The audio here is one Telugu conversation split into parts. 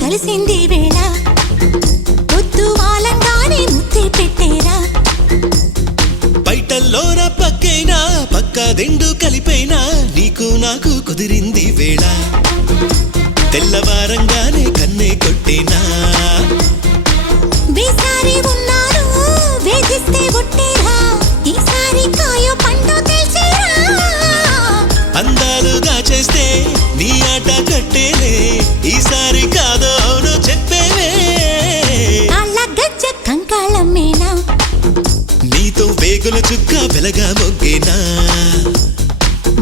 కలిసింది వేళ పొద్దు వాలంగానే ముద్దే పెట్టేరా బయటల్లోన పక్కైనా పక్క దెండు కలిపైనా నీకు నాకు కుదిరింది వేళ తెల్లవారంగానే కన్నే కొట్టేనా బేసారి ఉన్నాను వేధిస్తే ఒట్టేరా ఈసారి కాయో పండు తెలిసేరా అందాలుగా చేస్తే నీ ఆట కట్టేలే ఈసారి కాదో అవును చెప్పేవే అల్ల గజ్జ కంకాళమ్మేనా నీతో వేగుల చుక్క వెలగా మొగ్గేనా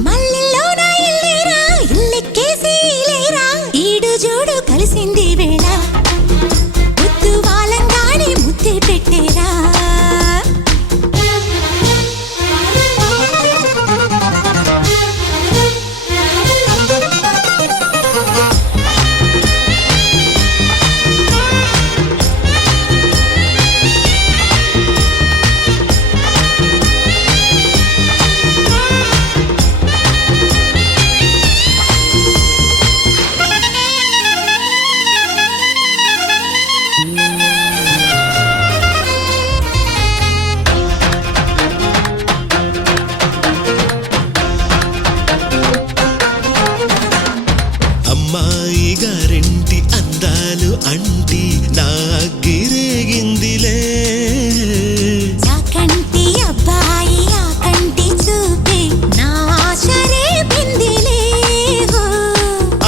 మల్లెల్లోన ఇల్లేరా ఇల్లెక్కేసి లేరా ఈడు జోడు కలిసింది వేళ పొద్దు వాలంగానే ముద్దే పెట్టేరా అమ్మాయి గారింటి అందాలు అంటి నా గిరేగిందిలే నా కంటి అబ్బాయి ఆ కంటి చూపి నా ఆశరే బిందిలే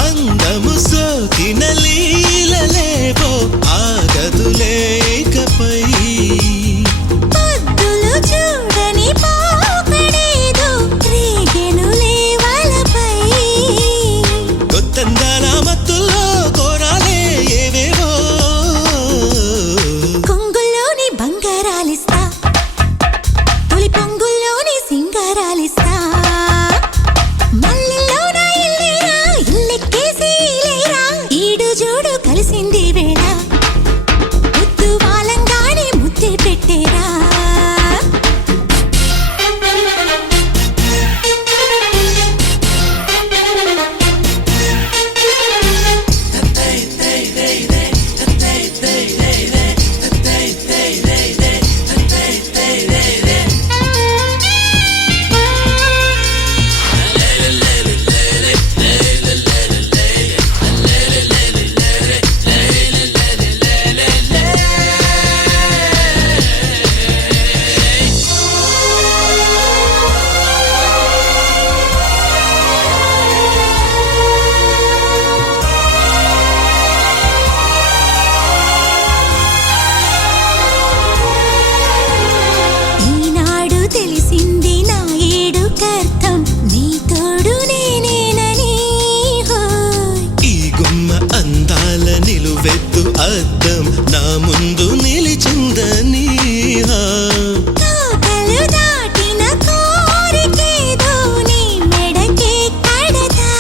అందము సోకిన లీలలేవో ఆగదులేకపై పొద్దులు చూడని పోకడేదో రేగెనులే వలపై కొత్తందాల మత్తుల్లో కోరాలే ఏవేవో కొంగుల్లోని బంగారాలిస్తా తొలి పొంగుల్లోని సింగారాలిస్తా మల్లెల్లోన ఇల్లేరా ఇల్లెక్కేసి లేరా ఈడు జోడు కలిసింది వేళ పొద్దు వాలంగానే ముద్దే పెట్టేరా ఈనాడు తెలిసింది నా ఏడు కర్తం నీ తోడు నేనేనని హోయ్ ఈ గుమ్మ అందాల నిలువెత్తు అద్దం నా ముందు నిలిచిందని కాకలు దాటిన కోరికేదో నీ మెడకే కడతా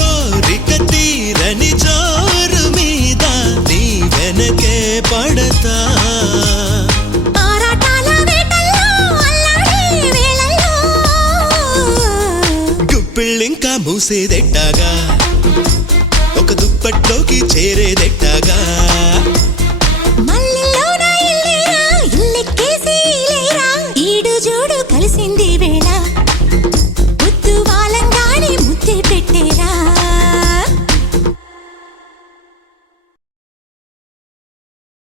కోరిక తీరని జోరు మీద నీ వెనకే పడతా ఆరాటాల వేటల్లో అల్లాడే వేళల్లో గుప్పిళ్ళింకా మూసేదెట్టాగా ఒక దుప్పట్లోకి చేరేదెట్టాగా